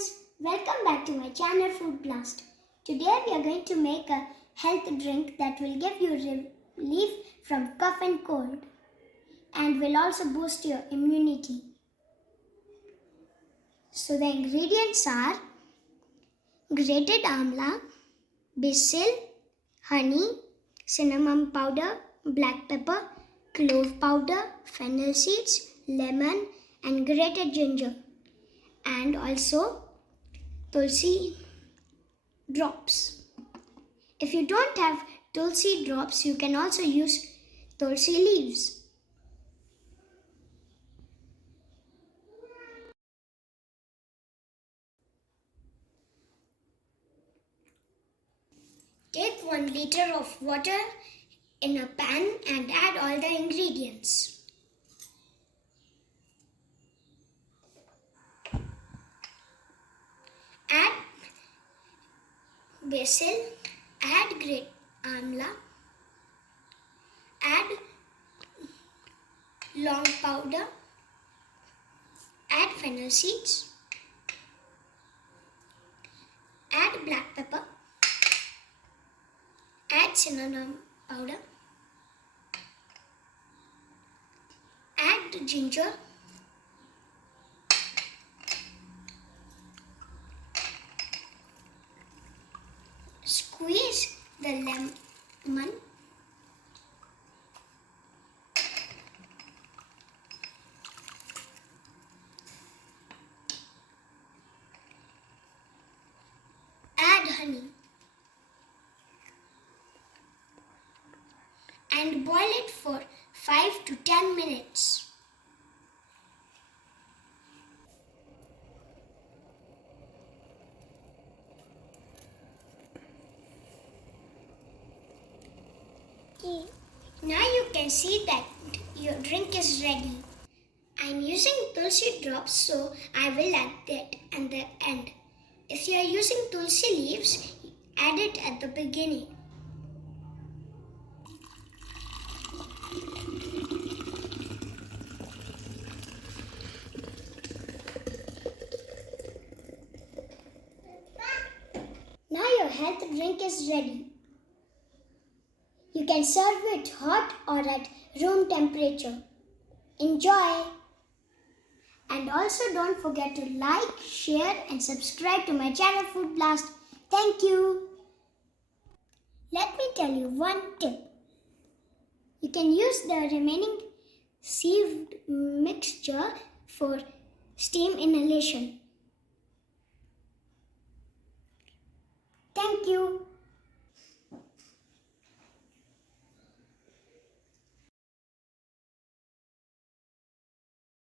friends, welcome back to my channel Food Blast. Today we are going to make a health drink that will give you relief from cough and cold and will also boost your immunity. So the ingredients are grated amla, basil, honey, cinnamon powder, black pepper, clove powder, fennel seeds, lemon and grated ginger, and also Tulsi drops. If you don't have Tulsi drops, you can also use Tulsi leaves. Take 1 liter of water in a pan and add all the ingredients. Add basil, add grated amla, add long powder, add fennel seeds, add black pepper, add cinnamon powder, add ginger, squeeze the lemon, add honey and boil it for 5 to 10 minutes. Now you can see that your drink is ready. I am using Tulsi drops, so I will add that at the end. If you are using Tulsi leaves, add it at the beginning. Now your health drink is ready. You can serve it hot or at room temperature. Enjoy! And also don't forget to like, share and subscribe to my channel Food Blast. Thank you! Let me tell you one tip. You can use the remaining sieved mixture for steam inhalation. Thank you!